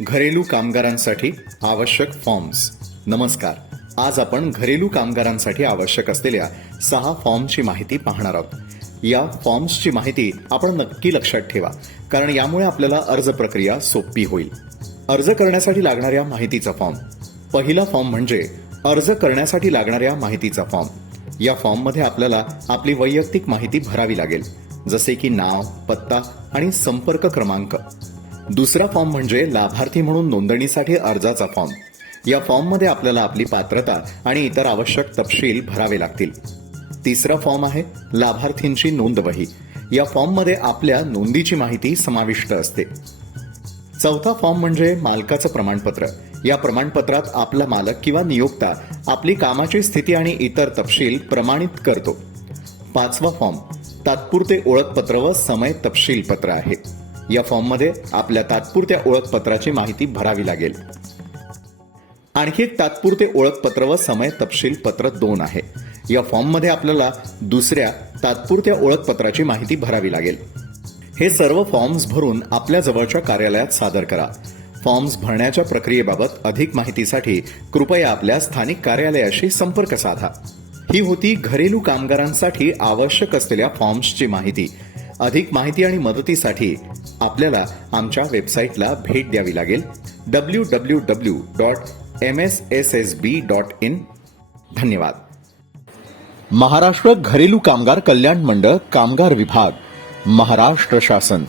घरेलू कामगारांसाठी आवश्यक फॉर्म्स. नमस्कार. आज आपण घरेलू कामगारांसाठी आवश्यक असलेल्या सहा फॉर्म्सची माहिती पाहणार आहोत. या फॉर्म्सची माहिती आपण नक्की लक्षात ठेवा कारण यामुळे आपल्याला अर्ज प्रक्रिया सोपी होईल. अर्ज करण्यासाठी लागणाऱ्या माहितीचा फॉर्म. पहिला फॉर्म म्हणजे अर्ज करण्यासाठी लागणाऱ्या माहितीचा फॉर्म. या फॉर्ममध्ये आपल्याला आपली वैयक्तिक माहिती भरावी लागेल जसे की नाव पत्ता आणि संपर्क क्रमांक. दुसरा फॉर्म म्हणजे लाभार्थी म्हणून नोंदणीसाठी अर्जाचा फॉर्म. या फॉर्ममध्ये आपल्याला आपली पात्रता आणि इतर आवश्यक तपशील भरावे लागतील. तिसरा फॉर्म आहे लाभार्थींची नोंदवही. या फॉर्ममध्ये आपल्या नोंदीची माहिती समाविष्ट असते. चौथा फॉर्म म्हणजे मालकाचं प्रमाणपत्र. या प्रमाणपत्रात आपला मालक किंवा नियोक्ता आपली कामाची स्थिती आणि इतर तपशील प्रमाणित करतो. पाचवा फॉर्म तात्पुरते ओळखपत्र व समय तपशील पत्र आहे. या फॉर्ममध्ये आपल्या तात्पुरत्या ओळखपत्राची माहिती भरावी लागेल. आणखी एक तात्पुरते ओळखपत्र व समय तपशील पत्र दोन आहे. या फॉर्ममध्ये आपल्याला दुसऱ्या तात्पुरत्या ओळखपत्राची माहिती भरावी लागेल. हे सर्व फॉर्म्स भरून आपल्या जवळच्या कार्यालयात सादर करा. फॉर्म्स भरण्याच्या प्रक्रियेबाबत अधिक माहितीसाठी कृपया आपल्या स्थानिक कार्यालयाशी संपर्क साधा. ही होती घरेलू कामगारांसाठी आवश्यक असलेल्या फॉर्म्सची माहिती. अधिक माहिती आणि मदतीसाठी आपल्याला आमच्या वेबसाईटला भेट द्यावी लागेल. W W W dot M S S S B dot in धन्यवाद. महाराष्ट्र घरेलू कामगार कल्याण मंडळ कामगार विभाग महाराष्ट्र शासन.